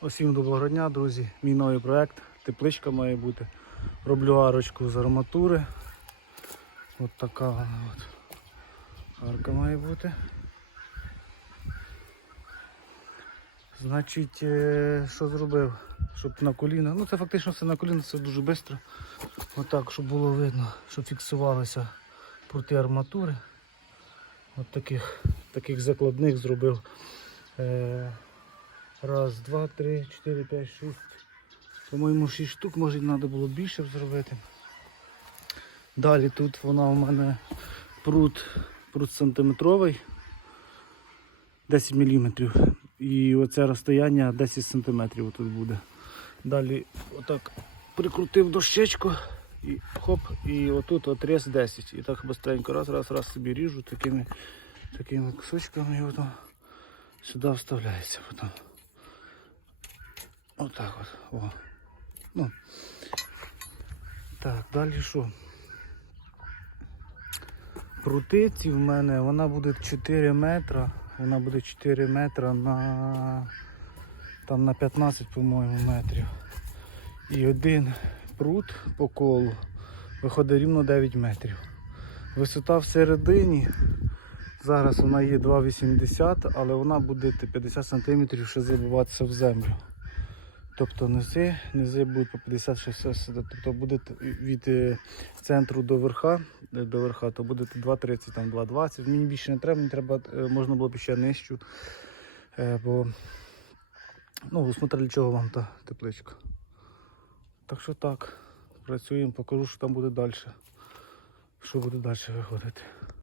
Усім доброго дня, друзі. Мій новий проект. Тепличка має бути. Роблю арочку з арматури. От така вона от. Арка має бути. Значить, е, що зробив? Щоб на коліна. Ну це фактично все на коліна, це дуже швидко. Отак, щоб було видно, щоб фіксувалися прути арматури. От таких, таких закладних зробив. Раз, два, три, чотири, п'ять, шість. По-моєму, шість штук, може треба було більше зробити. Далі тут вона у мене прут, прут сантиметровий, 10 мм. І оце розстояння 10 см тут буде. Далі отак прикрутив дощечку і хоп, і отут отріз 10. І так быстренько раз, раз, раз собі ріжу такими, такими кусочками і воно сюди вставляється потім. Отак от. О. Ну. Так, далі що? Крутиці в мене, вона буде 4 метра. Вона буде 4 метра на там на 15, по-моєму, метрів. І один прут по колу виходить рівно 9 метрів. Висота всередині. Зараз вона є 2,80, але вона буде 50 см ще забиватися в землю. Тобто низи, низи будуть по 50-60, тобто буде від е, центру до верха, е, до верха, то буде 2,30, там 2,20. Мені більше не треба, мені треба, е, можна було б ще нижчу. Бо, ну, смотря для чого вам та тепличка. Так що так, працюємо, покажу, що там буде далі. Що буде далі виходити.